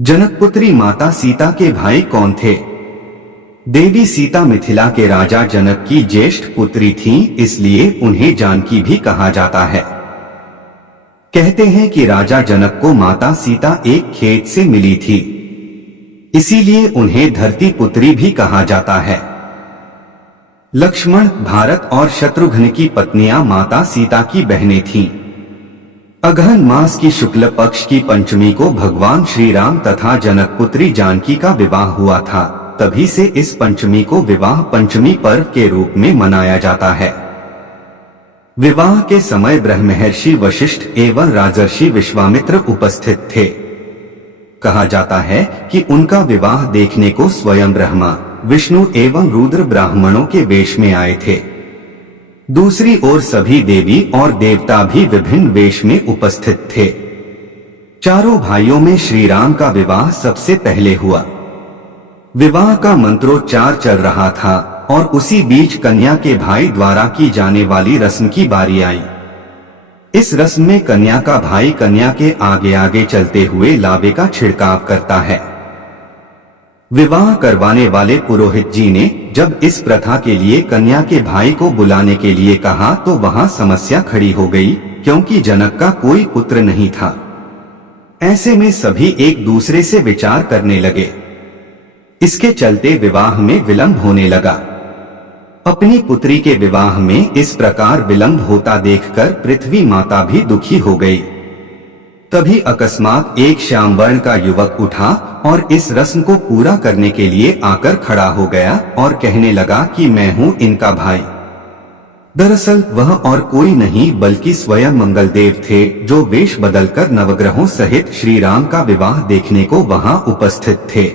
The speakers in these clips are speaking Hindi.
जनकपुत्री माता सीता के भाई कौन थे? देवी सीता मिथिला के राजा जनक की ज्येष्ठ पुत्री थीं, इसलिए उन्हें जानकी भी कहा जाता है। कहते हैं कि राजा जनक को माता सीता एक खेत से मिली थी, इसीलिए उन्हें धरती पुत्री भी कहा जाता है। लक्ष्मण, भारत और शत्रुघ्न की पत्नियां माता सीता की बहनें थीं। अगहन मास की शुक्ल पक्ष की पंचमी को भगवान श्री राम तथा जनक पुत्री जानकी का विवाह हुआ था, तभी से इस पंचमी को विवाह पंचमी पर्व के रूप में मनाया जाता है। विवाह के समय ब्रह्मर्षि वशिष्ठ एवं राजर्षि विश्वामित्र उपस्थित थे। कहा जाता है कि उनका विवाह देखने को स्वयं ब्रह्मा, विष्णु एवं रुद्र ब्राह्मणों के वेश में आए थे। दूसरी ओर सभी देवी और देवता भी विभिन्न वेश में उपस्थित थे। चारों भाइयों में श्री राम का विवाह सबसे पहले हुआ। विवाह का मंत्रोच्चार चल रहा था और उसी बीच कन्या के भाई द्वारा की जाने वाली रस्म की बारी आई। इस रस्म में कन्या का भाई कन्या के आगे आगे चलते हुए लावे का छिड़काव करता है। विवाह करवाने वाले पुरोहित जी ने जब इस प्रथा के लिए कन्या के भाई को बुलाने के लिए कहा तो वहां समस्या खड़ी हो गई, क्योंकि जनक का कोई पुत्र नहीं था। ऐसे में सभी एक दूसरे से विचार करने लगे। इसके चलते विवाह में विलंब होने लगा। अपनी पुत्री के विवाह में इस प्रकार विलंब होता देखकर पृथ्वी माता भी दुखी हो गई। तभी अकस्मात एक श्यामवर्ण का युवक उठा और इस रस्म को पूरा करने के लिए आकर खड़ा हो गया और कहने लगा कि मैं हूँ इनका भाई। दरअसल वह और कोई नहीं बल्कि स्वयं मंगलदेव थे, जो वेश बदलकर नवग्रहों सहित श्री राम का विवाह देखने को वहां उपस्थित थे।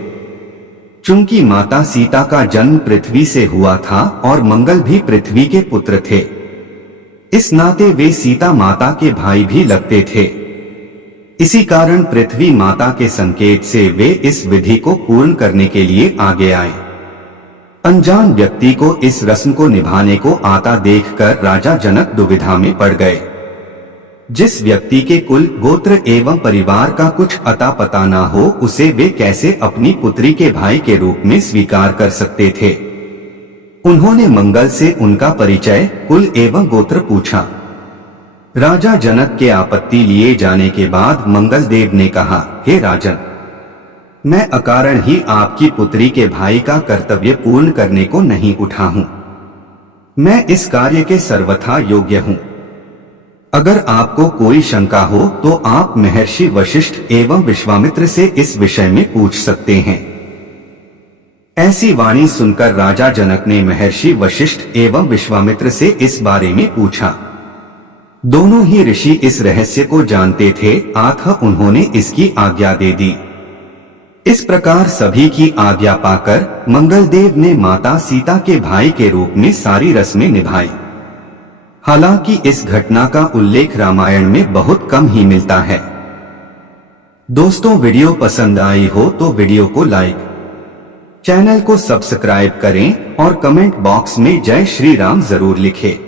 चूंकि माता सीता का जन्म पृथ्वी से हुआ था और मंगल भी पृथ्वी के पुत्र थे, इस नाते वे सीता माता के भाई भी लगते थे। इसी कारण पृथ्वी माता के संकेत से वे इस विधि को पूर्ण करने के लिए आगे आए। अनजान व्यक्ति को इस रस्म को निभाने को आता देखकर राजा जनक दुविधा में पड़ गए। जिस व्यक्ति के कुल, गोत्र एवं परिवार का कुछ अता पता न हो, उसे वे कैसे अपनी पुत्री के भाई के रूप में स्वीकार कर सकते थे। उन्होंने मंगल से उनका परिचय, कुल एवं गोत्र पूछा। राजा जनक के आपत्ति लिए जाने के बाद मंगलदेव ने कहा, हे राजन, मैं अकारण ही आपकी पुत्री के भाई का कर्तव्य पूर्ण करने को नहीं उठा हूँ। मैं इस कार्य के सर्वथा योग्य हूँ। अगर आपको कोई शंका हो तो आप महर्षि वशिष्ठ एवं विश्वामित्र से इस विषय में पूछ सकते हैं। ऐसी वाणी सुनकर राजा जनक ने महर्षि वशिष्ठ एवं विश्वामित्र से इस बारे में पूछा। दोनों ही ऋषि इस रहस्य को जानते थे, अतः उन्होंने इसकी आज्ञा दे दी। इस प्रकार सभी की आज्ञा पाकर मंगलदेव ने माता सीता के भाई के रूप में सारी रस्में निभाई। हालांकि इस घटना का उल्लेख रामायण में बहुत कम ही मिलता है। दोस्तों, वीडियो पसंद आई हो तो वीडियो को लाइक, चैनल को सब्सक्राइब करें और कमेंट बॉक्स में जय श्री राम जरूर लिखें।